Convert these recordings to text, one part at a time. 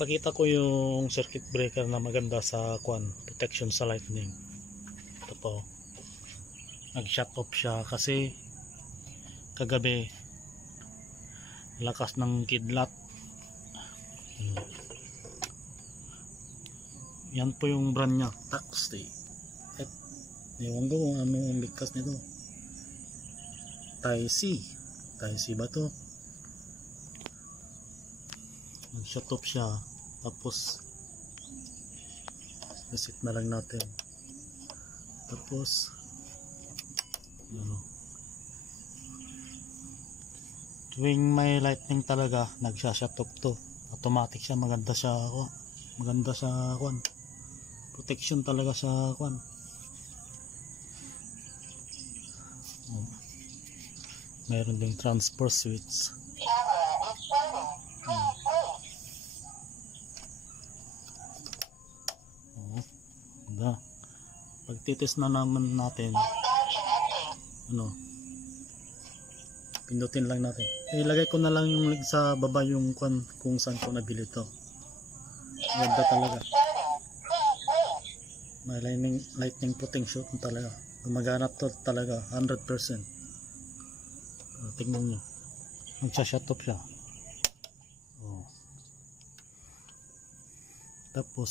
Pakita ko yung circuit breaker na maganda sa protection sa lightning. Ito po, nag shut off siya kasi kagabi lakas ng kidlat. Yan po yung brand nya, Taxi. Ewan ko kung ano ang likas nito. Taisi ba to? Nag-shut off siya, tapos reset na lang natin. Tapos tuwing may lightning talaga nag-shut off to. Automatic siya, maganda sa protection talaga sa meron ding transfer switch. Pagtitis na naman natin, pindutin lang natin. Ilagay ko na lang yung link sa baba yung kung saan ko nabili to. Ganda talaga. May lightning protection talaga. Gumagana to talaga 100%. Tingnan nyo, magsa-shut off siya. Tapos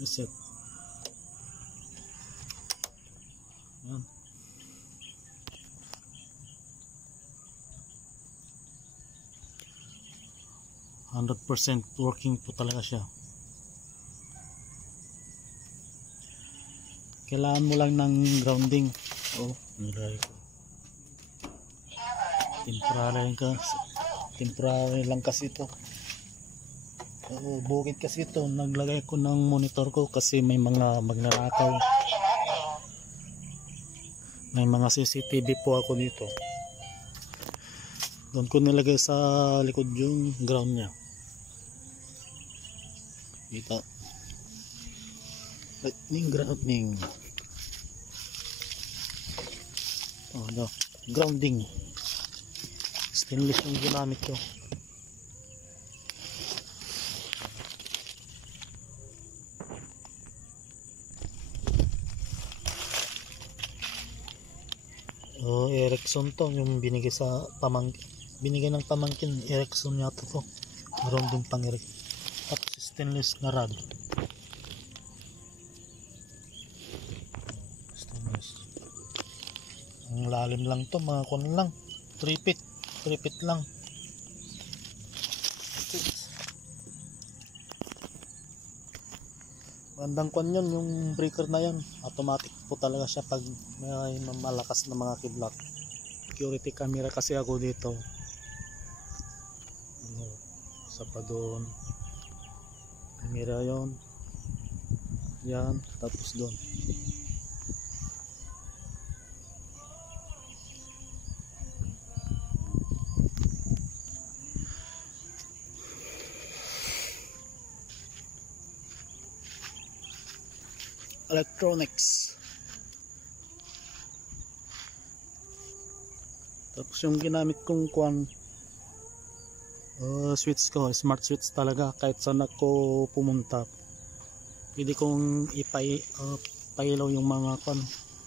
reset. Yan. %100% working po talaga siya. Kailangan mo lang ng grounding. Nilagay ko. Temporary lang kasi ito. Bukid kasi ito. Naglagay ko ng monitor ko kasi may mga magnanakaw. May mga CCTV po ako dito. Doon ko nilagay sa likod yung ground nya. Kita. Grounding. Grounding. Stainless yung ginamit ko. Ericsson to, yung binigay ng pamangkin. Ericsson yata to. Grounding pang Ericsson. Tapos stainless na rod. Stainless. Ang lalim lang to, mga lang 3 feet lang. Magandang yun, yung breaker na yan. Automatic po talaga siya pag may malakas na mga kidlat. Security camera kasi ako dito. Sa pa doon. Camera yon. Yan, tapos doon. Electronics. Tapos yung ginamit kong switch ko, smart switch talaga. Kahit saan ako pumunta, pwede kong ipailaw yung mga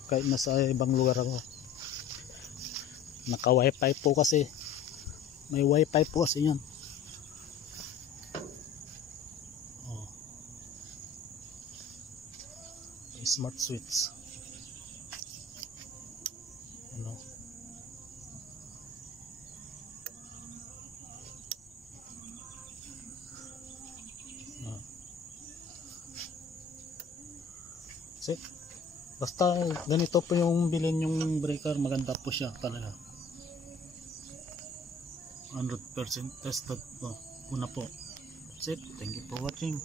kahit nasa ibang lugar ako. Naka wifi po kasi. May wifi po kasi yan. Smart switch. Basta ganito po yung bilhin yung breaker, maganda po siya talaga. 100% tested po. Una po. That's it. Thank you for watching.